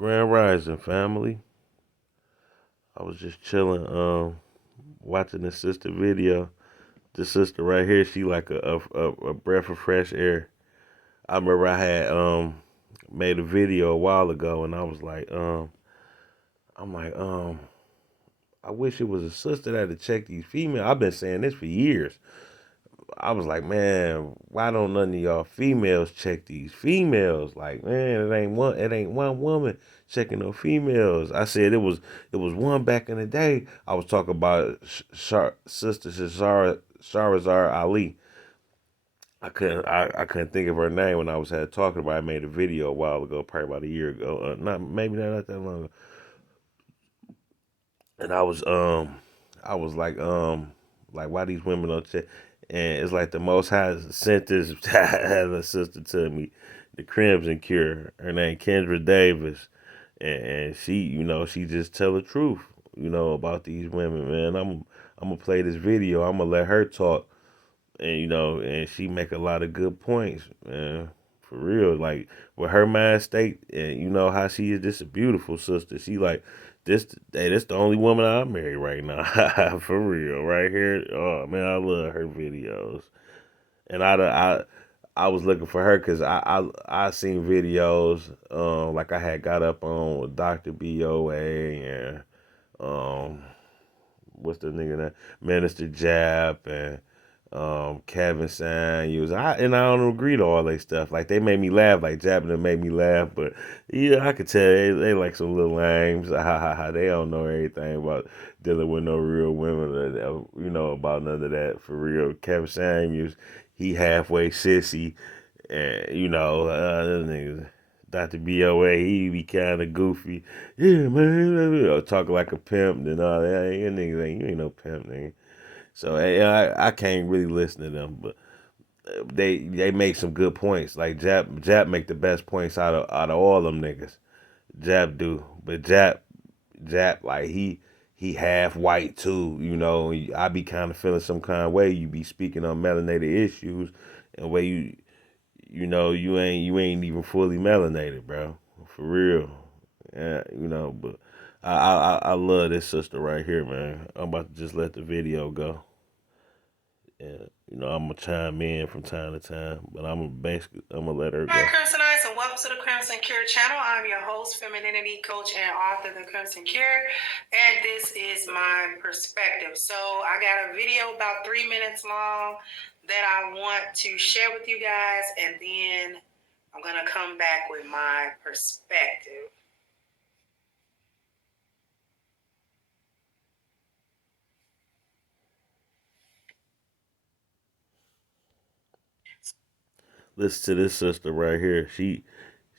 Grand Rising family. I was just chilling, watching this sister video. This sister right here, she like a breath of fresh air. I remember I had made a video a while ago, and I was like, I'm like, I wish it was a sister that had checked these females. I've been saying this for years. I was like, man, why don't none of y'all females check these females? Like, man, it ain't one woman checking no females. I said it was one back in the day. I was talking about Sister Sharazar Ali. I couldn't think of her name when I was had talking about. I made a video a while ago, probably about a year ago. Not maybe not that long ago. And I was like why these women don't check? And it's like the Most High sent this had a sister to me, the Crimson Cure. Her name Kendra Davis, and she just tell the truth, about these women, man. I'm gonna play this video. I'm gonna let her talk, and she make a lot of good points, man. For real, like with her mind state, and you know how she is. Just a beautiful sister. She like this. Hey, this the only woman I marry right now. For real, right here. Oh man, I love her videos. And I was looking for her because I seen videos like I had got up on with Doctor BOA and um what's the nigga that Minister Jap and Kevin Samuels. I don't agree to all they stuff. Like they made me laugh. Like Jabbing made me laugh, but yeah, I could tell they like some little lames. Ha ha ha. They don't know anything about dealing with no real women. About none of that for real. Kevin Samuels, he halfway sissy, and those niggas. Dr. BOA, he be kind of goofy. Yeah, man, talk like a pimp and all that. You niggas ain't, you ain't no pimp, nigga. So I can't really listen to them, but they make some good points. Like Jap make the best points out of all them niggas. Jap do, but Jap like he half white too. I be kind of feeling some kind of way. You be speaking on melanated issues, and way you ain't even fully melanated, bro. For real. Yeah, but I love this sister right here, man. I'm about to just let the video go. And I'm gonna chime in from time to time, but I'm gonna let her go. Hi, Crimsonites, and welcome to the Crimson Cure channel. I'm your host, femininity coach, and author of the Crimson Cure, and this is my perspective. So I got a video about 3 minutes long that I want to share with you guys, and then I'm gonna come back with my perspective. Listen to this sister right here. She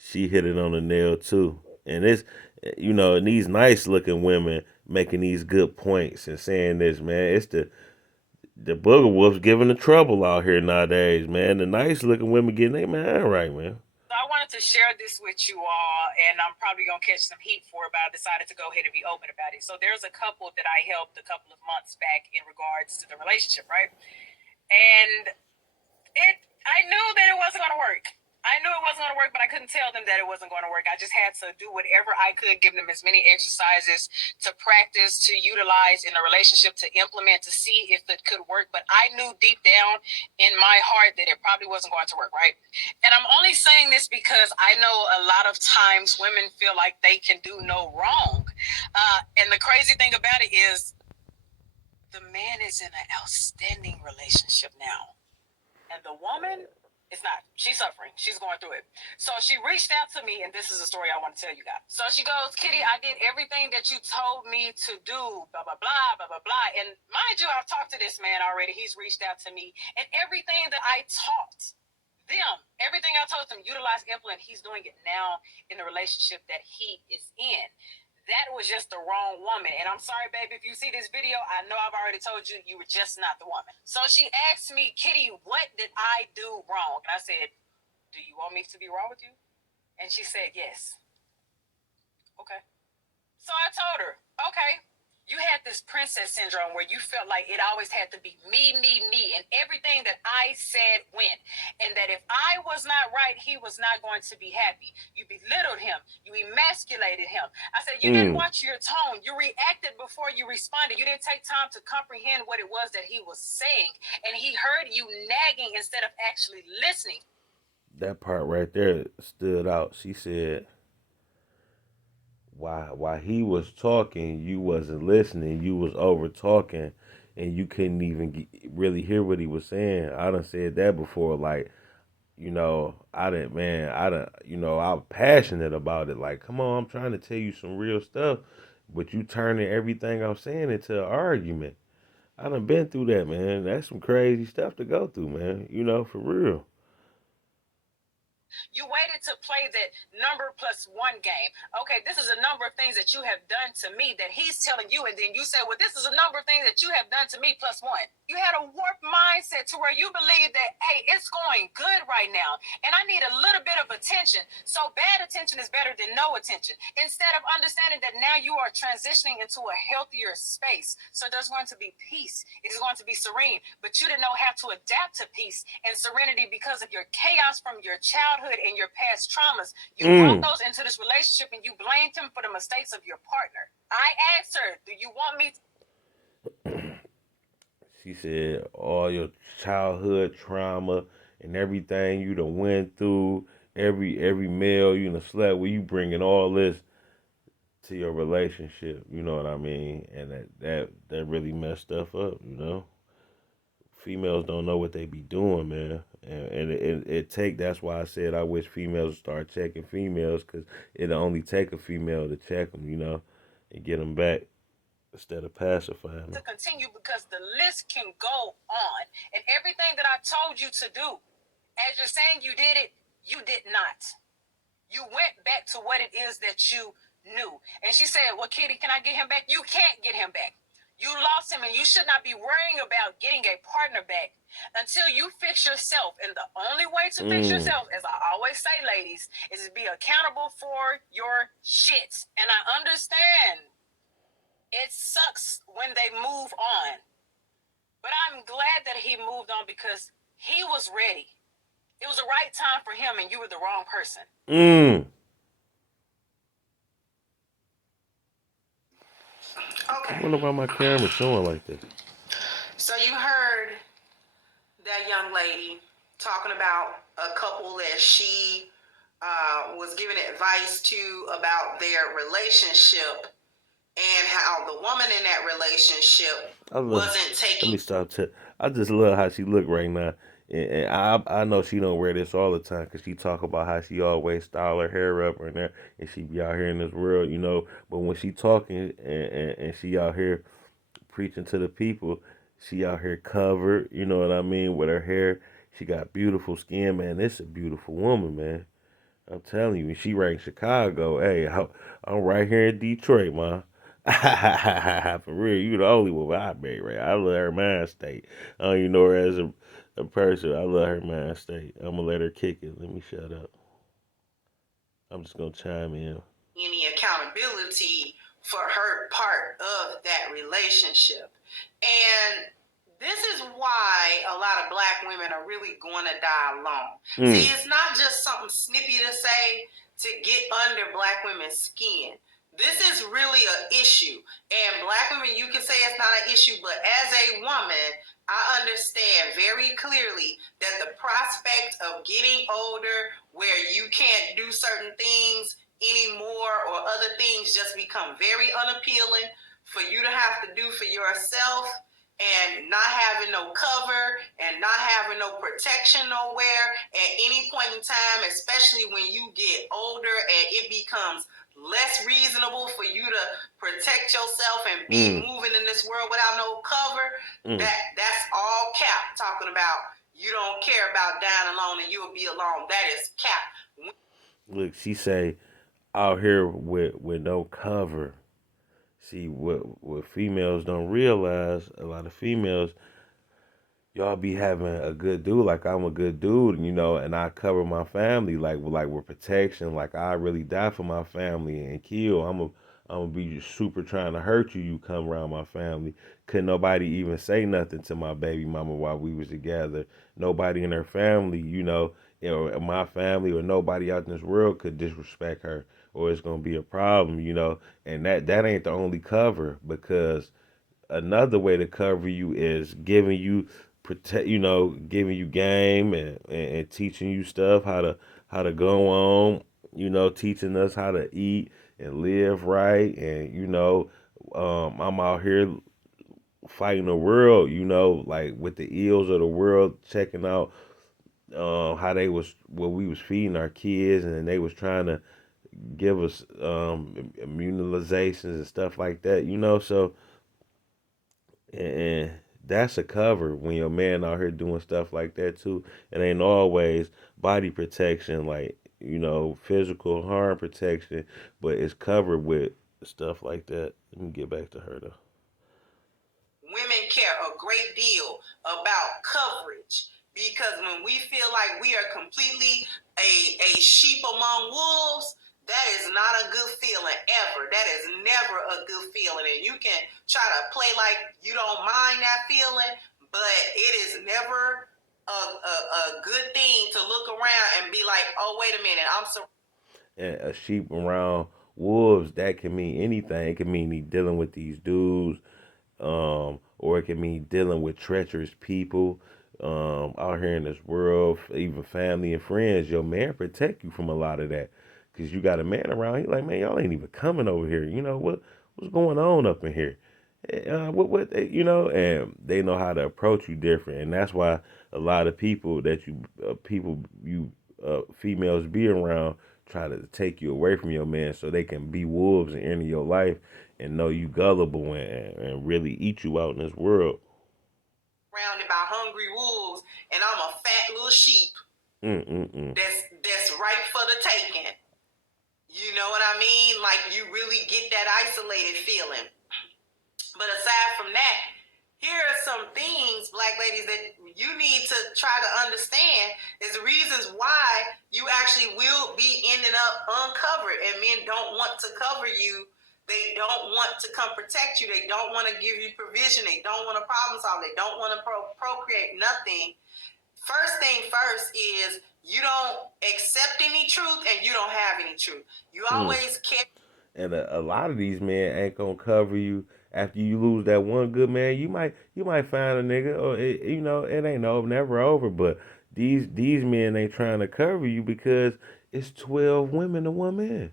hit it on the nail too. And and these nice looking women making these good points and saying this, man. It's the booger wolves giving the trouble out here nowadays, man. The nice looking women getting their man right, man. So I wanted to share this with you all, and I'm probably gonna catch some heat for it, but I decided to go ahead and be open about it. So there's a couple that I helped a couple of months back in regards to the relationship, right? And I knew that it wasn't going to work. I knew it wasn't going to work, but I couldn't tell them that it wasn't going to work. I just had to do whatever I could, give them as many exercises to practice, to utilize in a relationship, to implement, to see if it could work. But I knew deep down in my heart that it probably wasn't going to work, right? And I'm only saying this because I know a lot of times women feel like they can do no wrong. And the crazy thing about it is the man is in an outstanding relationship now. And the woman is not. She's suffering. She's going through it. So she reached out to me, and this is a story I want to tell you guys. So she goes, Kitty, I did everything that you told me to do, blah, blah, blah, blah, blah, blah. And mind you, I've talked to this man already. He's reached out to me. And everything that I taught everything I told him, utilize, implement, he's doing it now in the relationship that he is in. That was just the wrong woman. And I'm sorry, baby, if you see this video, I know I've already told you, you were just not the woman. So she asked me, Kitty, what did I do wrong? And I said, do you want me to be wrong with you? And she said, yes. Okay. So I told her, okay, you had this princess syndrome where you felt like it always had to be me, and everything that I said went. And that if I was not right, he was not going to be happy. You belittled him. You You emasculated him. I said, you didn't Mm. watch your tone. You reacted before you responded. You didn't take time to comprehend what it was that he was saying. And he heard you nagging instead of actually listening. That part right there stood out. She said, while he was talking, you wasn't listening. You was over talking, and you couldn't even really hear what he was saying. I done said that before. Like, I didn't, man, I'm passionate about it. Like, come on, I'm trying to tell you some real stuff, but you turning everything I'm saying into an argument. I done been through that, man. That's some crazy stuff to go through, man. For real. You waited to play that number plus one game. Okay, this is a number of things that you have done to me that he's telling you, and then you say, well, this is a number of things that you have done to me plus one. You had a warped mindset to where you believe that, hey, it's going good right now, and I need a little bit of attention. So bad attention is better than no attention. Instead of understanding that now you are transitioning into a healthier space. So there's going to be peace. It's going to be serene, but you didn't know how to adapt to peace and serenity because of your chaos from your childhood and your past traumas. You brought Mm. those into this relationship and you blamed him for the mistakes of your partner. I asked her, do you want me She said all your childhood trauma and everything you done went through, every male you done slept with, you bringing all this to your relationship. You know what I mean? And that really messed stuff up. Females don't know what they be doing, man. And it take. That's why I said I wish females would start checking females, because it'll only take a female to check them, and get them back instead of pacifying to them. continue? Because the list can go on. And everything that I told you to do, as you're saying you did it, you did not. You went back to what it is that you knew. And she said, well, Kitty, can I get him back? You can't get him back. You lost him, and you should not be worrying about getting a partner back until you fix yourself. And the only way to fix Mm. yourself, as I always say, ladies, is to be accountable for your shit. And I understand it sucks when they move on, but I'm glad that he moved on because he was ready. It was the right time for him, and you were the wrong person. Mm. I Okay. wonder why my camera's showing like this. So you heard that young lady talking about a couple that she was giving advice to about their relationship and how the woman in that relationship I love. wasn't Let me taking. stop. I just love how she look right now, and I know she don't wear this all the time, because she talk about how she always style her hair up and that, and she be out here in this world. But when she talking and she out here preaching to the people, she out here covered. You know what I mean, with her hair. She got beautiful skin, man. This a beautiful woman, man. I'm telling you, she right in Chicago. Hey, I'm right here in Detroit, man. For real, you the only one I married, right? I love her mind state. I don't even know her as a person. I love her mind state. I'm gonna let her kick it. Let me shut up. I'm just gonna chime in. Any accountability for her part of that relationship. And this is why a lot of black women are really going to die alone. See, Mm. it's not just something snippy to say to get under black women's skin. This is really an issue. And black women, you can say it's not an issue, but as a woman, I understand very clearly that the prospect of getting older where you can't do certain things anymore or other things just become very unappealing for you to have to do for yourself, and not having no cover and not having no protection nowhere at any point in time, especially when you get older and it becomes less reasonable for you to protect yourself and be Mm. moving in this world without no cover. Mm. That's all cap talking about you don't care about dying alone and you'll be alone. That is cap. Look, she say out here with no cover. See, what females don't realize, a lot of females, y'all be having a good dude. Like, I'm a good dude, and I cover my family, like with protection. Like, I really die for my family and kill. I'm gonna be super trying to hurt you. You come around my family. Couldn't nobody even say nothing to my baby mama while we was together. Nobody in her family, or my family or nobody out in this world could disrespect her, or it's gonna be a problem, And that ain't the only cover, because another way to cover you is giving you giving you game, and teaching you stuff, how to go on, teaching us how to eat and live right. And I'm out here fighting the world, like with the ills of the world, checking out how they was what we was feeding our kids, and they was trying to give us immunizations and stuff like that, so. And that's a cover when your man out here doing stuff like that too. It ain't always body protection, like, physical harm protection, but it's covered with stuff like that. Let me get back to her though. Women care a great deal about coverage, because when we feel like we are completely a sheep among wolves, that is not a good feeling ever. That is never a good feeling. And you can try to play like you don't mind that feeling, but it is never a good thing to look around and be like, oh, wait a minute, I'm so. And a sheep around wolves, that can mean anything. It can mean he dealing with these dudes, or it can mean dealing with treacherous people out here in this world, even family and friends. Your man protect you from a lot of that, because you got a man around. He like, man, y'all ain't even coming over here. What's going on up in here? And they know how to approach you different, and that's why a lot of people, females be around, try to take you away from your man so they can be wolves and enter your life and know you gullible, and really eat you out in this world. Surrounded by hungry wolves, and I'm a fat little sheep. Mm-mm-mm. That's right for the taking. You know what I mean? Like, you really get that isolated feeling. But aside from that, here are some things, black ladies, that you need to try to understand is the reasons why you actually will be ending up uncovered, and men don't want to cover you. They don't want to come protect you. They don't want to give you provision. They don't want to problem solve. They don't want to procreate nothing. First thing first is you don't accept any truth, and you don't have any truth. You Mm. always care. And a lot of these men ain't gonna cover you after you lose that one good man. You might find a nigga, or it ain't never over. But these men ain't trying to cover you because it's 12 women to one man.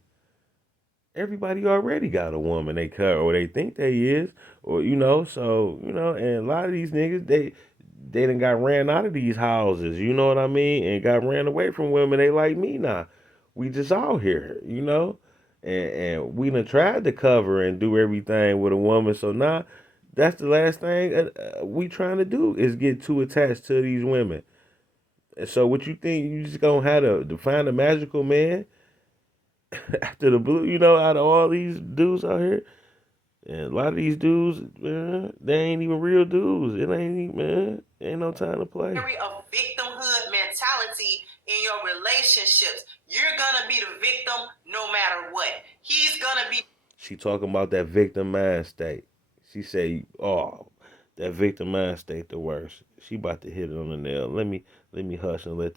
Everybody already got a woman they cover, or they think they is, or so and a lot of these niggas, they done got ran out of these houses, you know what I mean, and got ran away from women. They like me now. We just out here, and we done tried to cover and do everything with a woman. So now that's the last thing we trying to do is get too attached to these women. And so what you think you just gonna have to find a magical man after the blue, out of all these dudes out here? And a lot of these dudes, man, they ain't even real dudes. It ain't even, man, ain't no time to play. Carry a victimhood mentality in your relationships. You're gonna be the victim no matter what. He's gonna be. She talking about that victim mind state. She say, "Oh, that victim mind state the worst." She about to hit it on the nail. Let me hush and let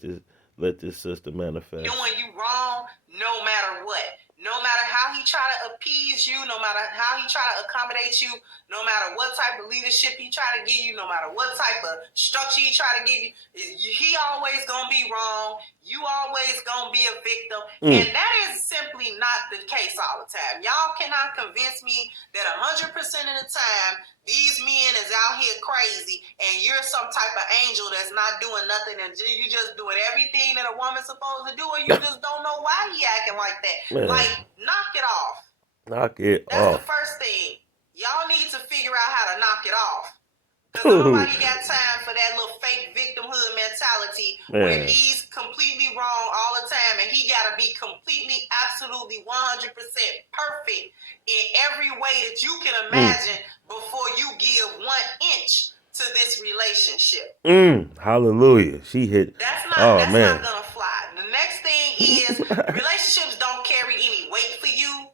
this sister manifest. Doing you wrong no matter what. No matter how he try to appease you, no matter how he try to accommodate you, no matter what type of leadership he try to give you, no matter what type of structure he try to give you, he always gonna be wrong. You always gonna be a victim. Mm. And that is simply not the case all the time. Y'all cannot convince me that 100% of the time these men is out here crazy and you're some type of angel that's not doing nothing, and you just doing everything that a woman's supposed to do, and you just don't know why he acting like that. Man, like, knock it off. knock it That's off. the first thing. Y'all need to figure out how to knock it off. Because nobody got time for that little fake victimhood mentality where Man. he's completely wrong all the time and he got to be completely, absolutely 100% perfect in every way that you can imagine before you give 1 inch to this relationship. Hallelujah. She hit. Oh That's not man. gonna fly. The next thing is relationships don't carry any weight for you.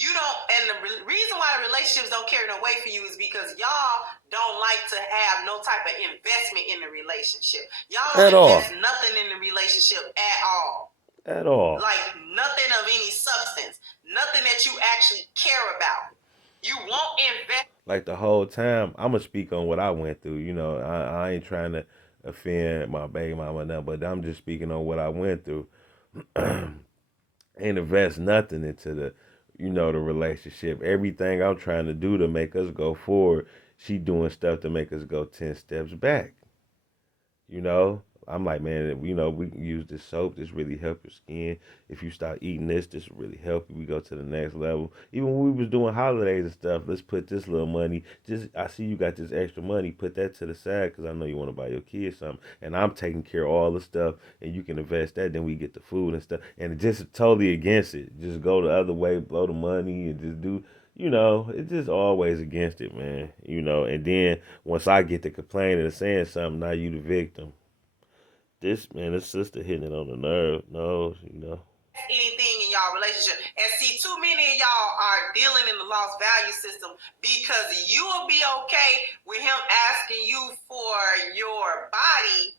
You don't, and the reason why the relationships don't carry no weight for you is because y'all don't like to have no type of investment in the relationship. Y'all At don't invest all. nothing in the relationship at all. At all. Like nothing of any substance, nothing that you actually care about. You won't invest. Like the whole time, I'm gonna speak on what I went through. I ain't trying to offend my baby mama now, but I'm just speaking on what I went through. Ain't invest nothing into the relationship. Everything I'm trying to do to make us go forward, she doing stuff to make us go 10 steps back. You know, I'm like, man, we can use this soap. This really help your skin. If you start eating this will really help you. We go to the next level. Even when we was doing holidays and stuff, let's put this little money. Just I see you got this extra money. Put that to the side because I know you want to buy your kids something. And I'm taking care of all the stuff, and you can invest that. Then we get the food and stuff. And just totally against it. Just go the other way, blow the money, and just do. It's just always against it, man. And then once I get to complaining and saying something, now you the victim. This sister hitting it on the nerve. No, anything in y'all relationship. And see, too many of y'all are dealing in the lost value system because you will be okay with him asking you for your body,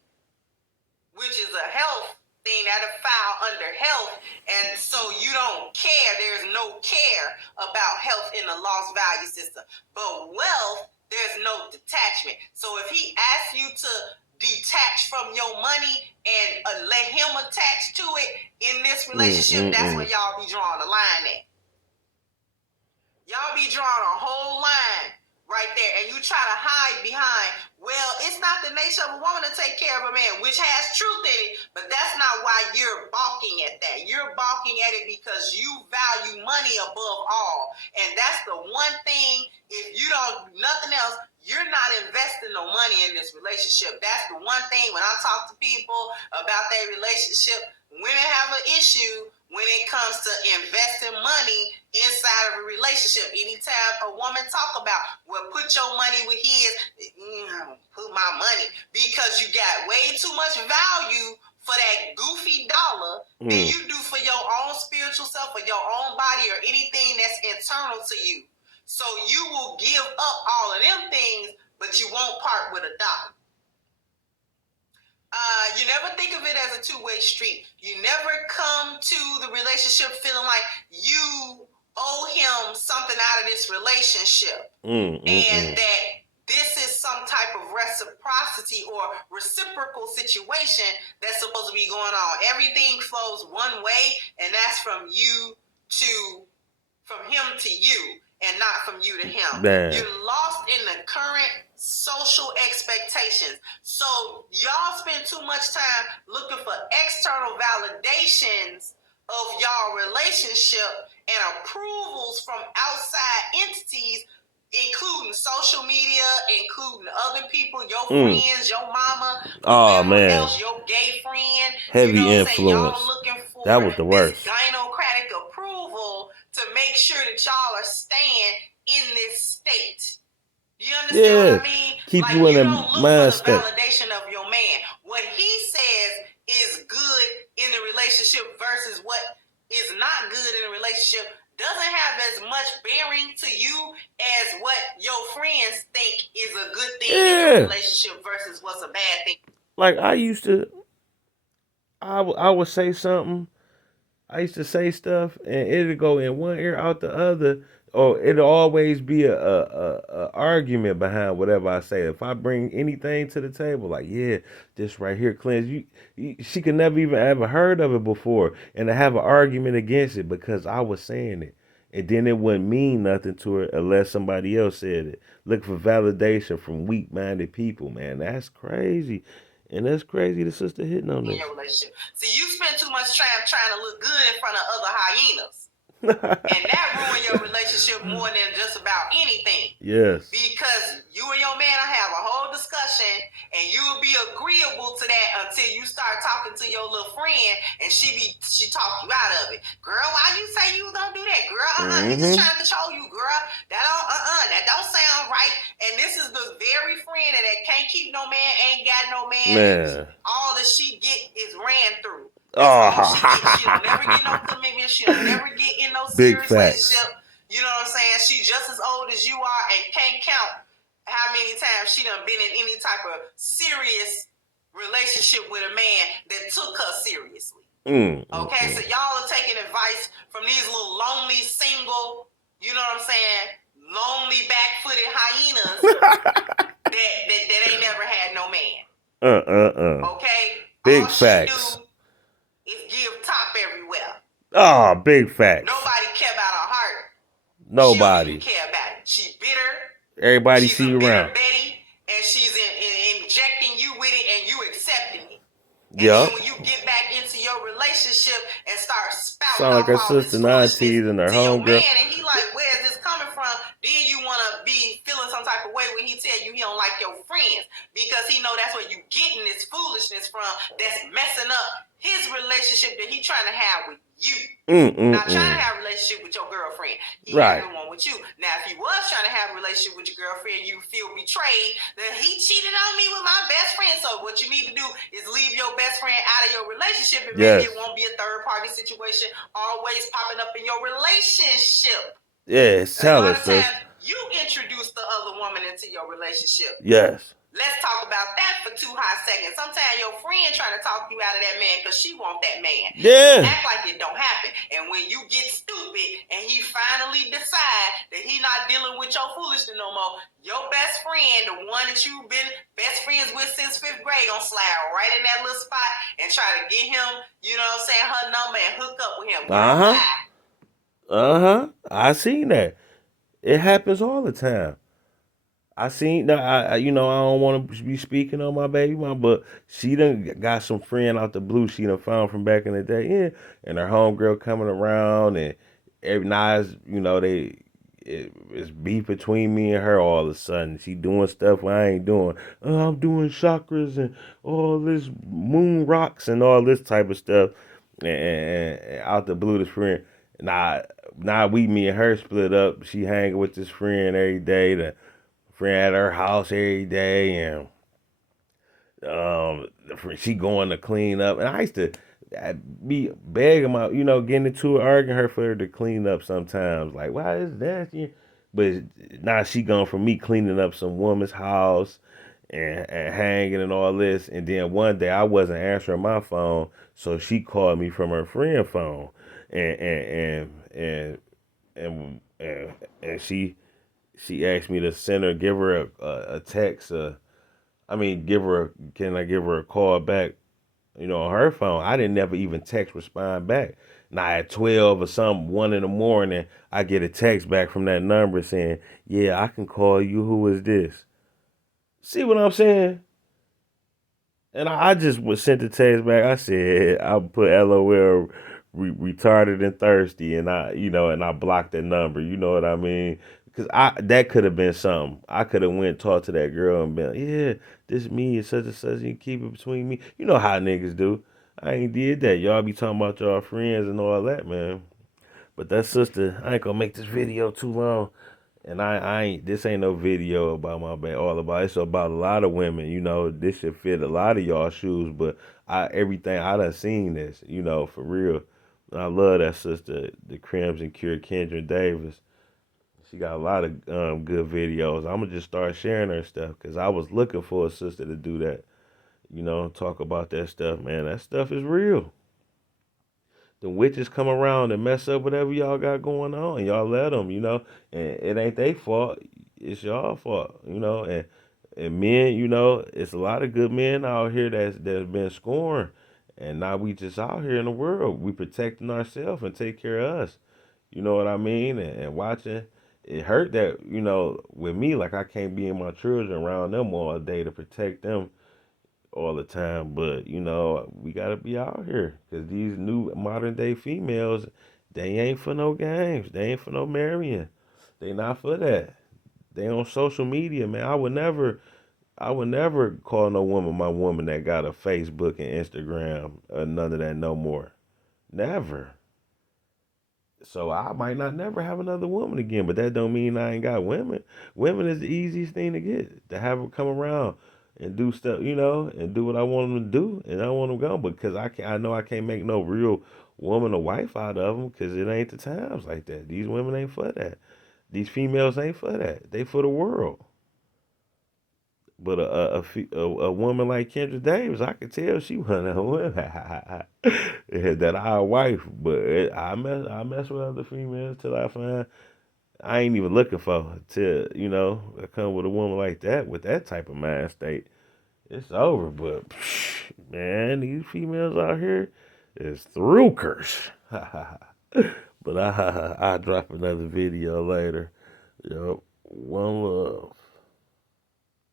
which is a health thing that'll file under health, and so you don't care. There's no care about health in the lost value system. But wealth, there's no detachment. So if he asks you to detach from your money and let him attach to it in this relationship, that's where y'all be drawing the line at. Y'all be drawing a whole line right there, and you try to hide behind, well, it's not the nature of a woman to take care of a man, which has truth in it, but that's not why you're balking at that. You're balking at it because you value money above all, and that's the one thing, if you don't, nothing else, you're not investing no money in this relationship. That's the one thing when I talk to people about their relationship, women have an issue when it comes to investing money inside of a relationship. Anytime a woman talk about, well, put your money with his, put my money, because you got way too much value for that goofy dollar than you do for your own spiritual self or your own body or anything that's internal to you. So you will give up all of them things, but you won't part with a dollar. You never think of it as a two-way street. You never come to the relationship feeling like you owe him something out of this relationship. And that this is some type of reciprocity or reciprocal situation that's supposed to be going on. Everything flows one way, and that's from him to you, and not from you to him. Damn. You're lost in the current social expectations. So y'all spend too much time looking for external validations of y'all relationship and approvals from outside entities, including social media, including other people, your friends, your mama, whoever else, your gay friend. Heavy influence. Y'all looking for that was the worst. this gynocratic approval to make sure that y'all are staying in this state. You understand what I mean? Keep you in a don't look mind for the state. validation of your man. What he says is good in the relationship versus what is not good in a relationship doesn't have as much bearing to you as what your friends think is a good thing in your relationship versus what's a bad thing. Like I used to, I would say something. I used to say stuff, and it'd go in one ear out the other, or it'll always be a argument behind whatever I say. If I bring anything to the table, like this right here, cleanse she could never even ever heard of it before, and to have an argument against it because I was saying it, and then it wouldn't mean nothing to her unless somebody else said it. Look for validation from weak-minded people, man. That's crazy. And that's crazy the sister hitting on in this. your relationship. See, you spend too much time trying to look good in front of other hyenas. And that ruin your relationship more than just about anything. Yes. Because you and your man will have a whole discussion and you will be agreeable to that until you start talking to your little friend and she talk you out of it. Girl, why you say you was gonna do that? Girl, he just trying to control you, girl. That don't sound right. And this is the very friend that can't keep no man, ain't got no man. All that she get is ran through. That's all she get. She'll never get no commitment. She'll never get in no serious relationship. been in any type of serious relationship with a man that took her seriously. Okay, so y'all are taking advice from these little lonely, single, you know what I'm saying, lonely, back-footed hyenas that ain't never had no man. Okay? Big All she facts. do is give top everywhere. Oh, big facts. Nobody care about her heart. She don't even Nobody. care about it. She bitter. Everybody She's see a you bitter around. Betty, and she's injecting you with it, and you accepting it. And Yup. then when you get back into your relationship and start spouting Sound like off her all this sister and aunties foolishness and her to your homegirl. man, and he like, where's this coming from? Then you want to be feeling some type of way when he tell you he don't like your friends, because he know that's where you getting this foolishness from that's messing up his relationship that he trying to have with you. Not trying to have a relationship with your girlfriend. He Right. having one with you. Now, if he was trying to have a relationship with your girlfriend, you feel betrayed, then he cheated on me with my best friend. So what you need to do is leave your best friend out of your relationship, and maybe it won't be a third party situation always popping up in your relationship. Yes, A tell lot us, of sis. times you introduce the other woman into your relationship. Yes. Let's talk about that for 2 hot seconds. Sometimes your friend trying to talk you out of that man because she want that man. Yeah. Act like it don't happen. And when you get stupid and he finally decide that he not dealing with your foolishness no more, your best friend, the one that you've been best friends with since 5th grade, gonna slide right in that little spot and try to get him, you know what I'm saying, her number and hook up with him. I seen that. It happens all the time. I seen that. I don't want to be speaking on my baby mom, but she done got some friend out the blue she done found from back in the day. Yeah, and her homegirl coming around, and every night, it's beef between me and her. All of a sudden, she doing stuff I ain't doing. I'm doing chakras and all this moon rocks and all this type of stuff, and out the blue, this friend. Now, me and her split up. She hanging with this friend every day. The friend at her house every day, and she going to clean up. And I used to be begging my, getting into it, arguing her for her to clean up sometimes. Like, why is that? But now she gone from me cleaning up some woman's house and hanging and all this. And then one day I wasn't answering my phone, so she called me from her friend phone, and and she asked me to send her, give her a text. Can I give her a call back? On her phone. I didn't never even text respond back. Now at 12 or something, 1 in the morning, I get a text back from that number saying, "Yeah, I can call you. Who is this?" See what I'm saying? And I just was sent the text back. I said I put LOL retarded and thirsty, and I blocked that number. You know what I mean? Because that could have been something. I could have went talk to that girl and been, yeah, this me and such and such. You keep it between me. You know how niggas do. I ain't did that. Y'all be talking about y'all friends and all that, man. But that sister, I ain't gonna make this video too long. And I ain't. This ain't no video about my bad. All about it's about a lot of women. This should fit a lot of y'all shoes. But everything I done seen this. For real. I love that sister, the Crimson Cure, Kendra Davis. She got a lot of good videos. I'm gonna just start sharing her stuff because I was looking for a sister to do that. Talk about that stuff, man. That stuff is real. The witches come around and mess up whatever y'all got going on, and y'all let them, and it ain't their fault. It's y'all fault, and men, it's a lot of good men out here that's been scorned, and now we just out here in the world, we protecting ourselves and take care of us. You know what I mean? And watching, it hurt that with me, like I can't be in my children around them all day to protect them all the time. But we gotta be out here because these new modern day females, they ain't for no games. They ain't for no marrying. They not for that. They on social media, man. I would never call no woman my woman that got a Facebook and Instagram or none of that no more. Never. So I might not never have another woman again, but that don't mean I ain't got women. Women is the easiest thing to get to have them come around and do stuff, and do what I want them to do, and I want them gone. Because I know I can't make no real woman or wife out of them, because it ain't the times like that. These women ain't for that. These females ain't for that. They for the world. But a woman like Kendra Davis, I could tell she wasn't a woman. That our wife, but I mess with other females till I find I ain't even looking for till I come with a woman like that with that type of mind state. It's over. But man, these females out here is throokers. But I drop another video later. Yup, one love.